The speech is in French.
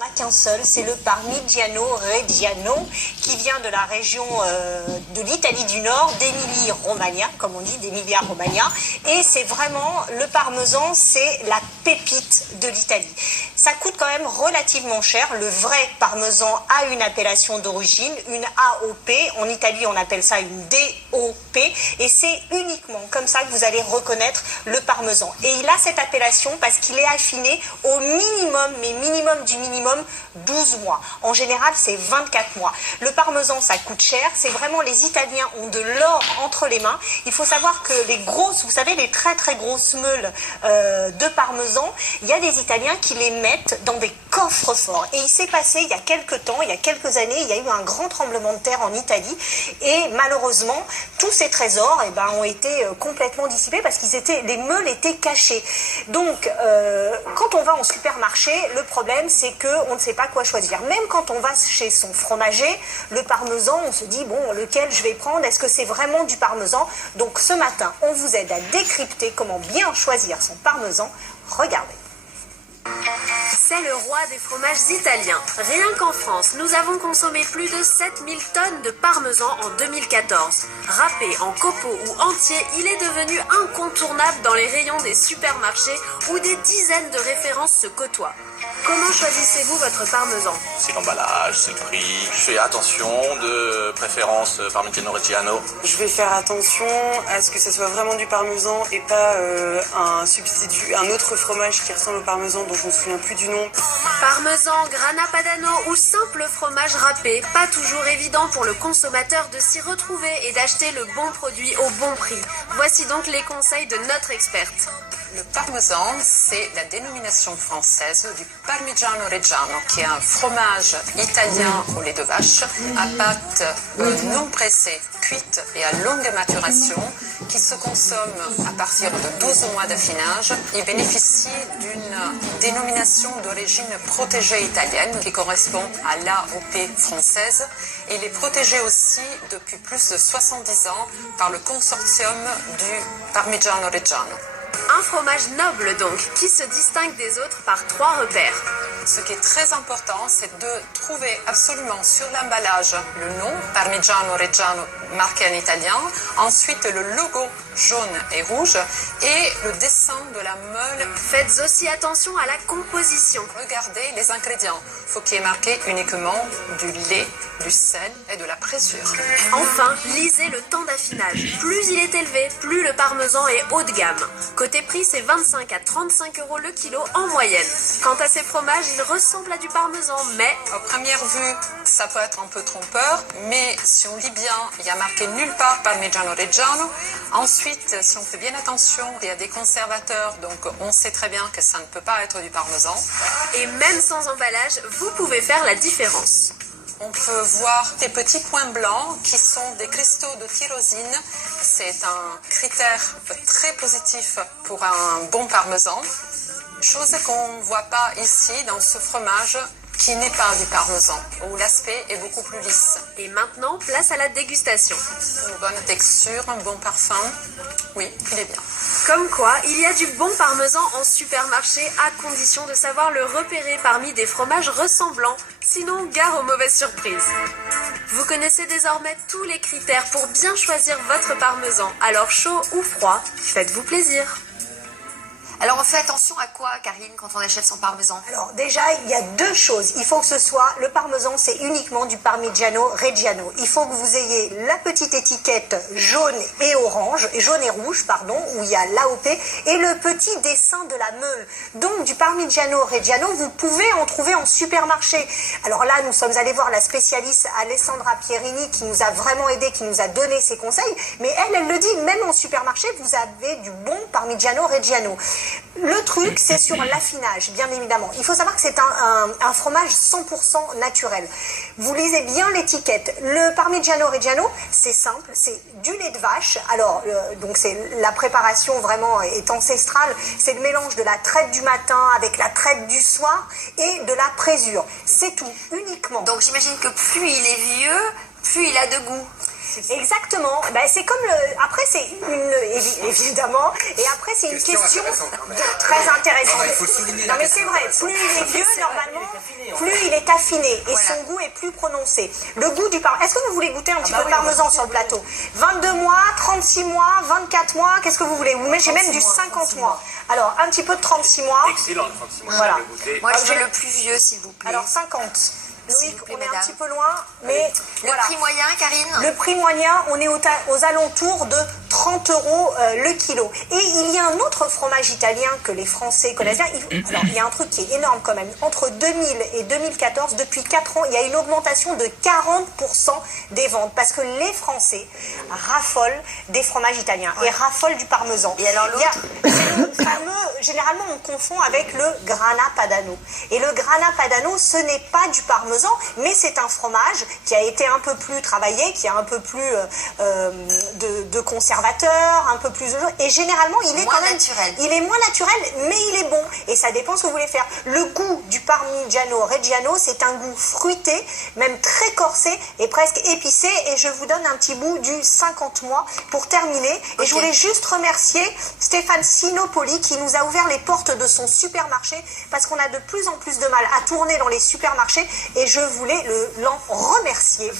On n'a qu'un seul, c'est le Parmigiano Reggiano qui vient de la région de l'Italie du Nord, d'Émilie-Romagna, comme on dit, d'Emilia-Romagna. Et c'est vraiment, le parmesan, c'est la pépite de l'Italie. Ça coûte quand même relativement cher. Le vrai parmesan a une appellation d'origine, une AOP. En Italie, on appelle ça une DOP. Et c'est uniquement comme ça que vous allez reconnaître le parmesan. Et il a cette appellation parce qu'il est affiné au minimum, mais minimum du minimum, 12 mois. En général, c'est 24 mois. Le parmesan, ça coûte cher. C'est vraiment, les Italiens ont de l'or entre les mains. Il faut savoir que les grosses, vous savez, les très très grosses meules de parmesan, il y a des Italiens qui les mettent dans des coffres forts. Et il s'est passé il y a quelques temps, il y a quelques années, il y a eu un grand tremblement de terre en Italie. Et malheureusement, tous ces trésors ont été complètement dissipés parce que les meules étaient cachées. Donc, quand on va en supermarché, le problème, c'est qu'on ne sait pas quoi choisir. Même quand on va chez son fromager, le parmesan, on se dit, bon, lequel je vais prendre? Est-ce que c'est vraiment du parmesan? Donc ce matin, on vous aide à décrypter comment bien choisir son parmesan. Regardez. C'est le roi des fromages italiens. Rien qu'en France, nous avons consommé plus de 7000 tonnes de parmesan en 2014. Râpé en copeaux ou entier, il est devenu incontournable dans les rayons des supermarchés où des dizaines de références se côtoient. Comment choisissez-vous votre parmesan? C'est l'emballage, c'est le prix. Je fais attention, de préférence Parmigiano Reggiano. Je vais faire attention à ce que ce soit vraiment du parmesan et pas un substitut, un autre fromage qui ressemble au parmesan dont je ne me souviens plus du nom. Parmesan, grana padano ou simple fromage râpé, pas toujours évident pour le consommateur de s'y retrouver et d'acheter le bon produit au bon prix. Voici donc les conseils de notre experte. Le parmesan, c'est la dénomination française du Parmigiano Reggiano, qui est un fromage italien au lait de vache à pâte non pressée, cuite et à longue maturation, qui se consomme à partir de 12 mois d'affinage. Il bénéficie d'une dénomination d'origine protégée italienne qui correspond à l'AOP française. Et il est protégé aussi depuis plus de 70 ans par le consortium du Parmigiano Reggiano. Un fromage noble donc, qui se distingue des autres par 3 repères. Ce qui est très important, c'est de trouver absolument sur l'emballage le nom, Parmigiano Reggiano, marqué en italien, ensuite le logo jaune et rouge et le dessin de la meule. Faites aussi attention à la composition. Regardez les ingrédients. Il faut qu'il y ait marqué uniquement du lait, du sel et de la présure. Enfin, lisez le temps d'affinage. Plus il est élevé, plus le parmesan est haut de gamme. Côté prix, c'est 25 à 35 € le kilo en moyenne. Quant à ces fromages, ils ressemblent à du parmesan, mais... À première vue, ça peut être un peu trompeur, mais si on lit bien, il y a marqué nulle part Parmigiano Reggiano. Ensuite, si on fait bien attention, il y a des conservateurs, donc on sait très bien que ça ne peut pas être du parmesan. Et même sans emballage, vous pouvez faire la différence. On peut voir des petits points blancs qui sont des cristaux de tyrosine. C'est un critère très positif pour un bon parmesan. Chose qu'on ne voit pas ici dans ce fromage qui n'est pas du parmesan, où l'aspect est beaucoup plus lisse. Et maintenant, place à la dégustation. Une bonne texture, un bon parfum. Oui, il est bien. Comme quoi, il y a du bon parmesan en supermarché à condition de savoir le repérer parmi des fromages ressemblants. Sinon, gare aux mauvaises surprises. Vous connaissez désormais tous les critères pour bien choisir votre parmesan. Alors chaud ou froid, faites-vous plaisir. Alors on fait attention à quoi, Karine, quand on achète son parmesan? Alors déjà, il y a 2 choses. Il faut que ce soit, le parmesan, c'est uniquement du Parmigiano Reggiano. Il faut que vous ayez la petite étiquette jaune et orange, jaune et rouge, pardon, où il y a l'AOP, et le petit dessin de la meule. Donc du Parmigiano Reggiano, vous pouvez en trouver en supermarché. Alors là, nous sommes allés voir la spécialiste Alessandra Pierini qui nous a vraiment aidé, qui nous a donné ses conseils, mais elle le dit, même en supermarché, vous avez du bon Parmigiano Reggiano. Le truc, c'est sur l'affinage, bien évidemment. Il faut savoir que c'est un fromage 100% naturel. Vous lisez bien l'étiquette. Le Parmigiano Reggiano, c'est simple, c'est du lait de vache. Alors, donc c'est la préparation vraiment est ancestrale. C'est le mélange de la traite du matin avec la traite du soir et de la présure. C'est tout, uniquement. Donc j'imagine que plus il est vieux, plus il a de goût. Exactement. Ben, c'est comme le. Après, c'est évidemment. Et après, c'est une question très intéressante. Non, il faut souligner non, mais c'est vrai. Plus il est vieux, normalement, plus affiné et Voilà. son goût est plus prononcé. Le goût du parmesan. Est-ce que vous voulez goûter un petit peu de oui, parmesan on va sur le goûter, plateau? 22 mois, 36 mois, 24 mois, qu'est-ce que vous voulez? J'ai même du 50 mois. Alors, un petit peu de 36 mois. Excellent, 36 mois, Voilà. je vais goûter. Moi, je veux le plus vieux, s'il vous plaît. Alors 50. S'il Loïc, vous plaît, on est un mesdames. petit peu loin, mais Le voilà. prix moyen, Karine? Le prix moyen, on est aux alentours de 30 € le kilo. Et il y a un autre fromage italien que les Français connaissent bien. Alors, il y a un truc qui est énorme quand même. Entre 2000 et 2014, depuis 4 ans, il y a une augmentation de 40% des ventes. Parce que les Français raffolent des fromages italiens et raffolent du parmesan. Et alors l'autre? C'est le fameux, généralement on confond avec le Grana Padano. Et le Grana Padano, ce n'est pas du parmesan, mais c'est un fromage qui a été un peu plus travaillé, qui a un peu plus de conservateur, un peu plus de choses. Et généralement, il est Moins quand même naturel. Il est moins naturel, mais il est bon. Et ça dépend ce que vous voulez faire. Le goût du Parmigiano Reggiano, c'est un goût fruité, même très corsé et presque épicé. Et je vous donne un petit bout du 50 mois pour terminer. Et je voulais juste remercier Stéphane Sinopoli qui nous a ouvert les portes de son supermarché parce qu'on a de plus en plus de mal à tourner dans les supermarchés et je voulais l'en remercier.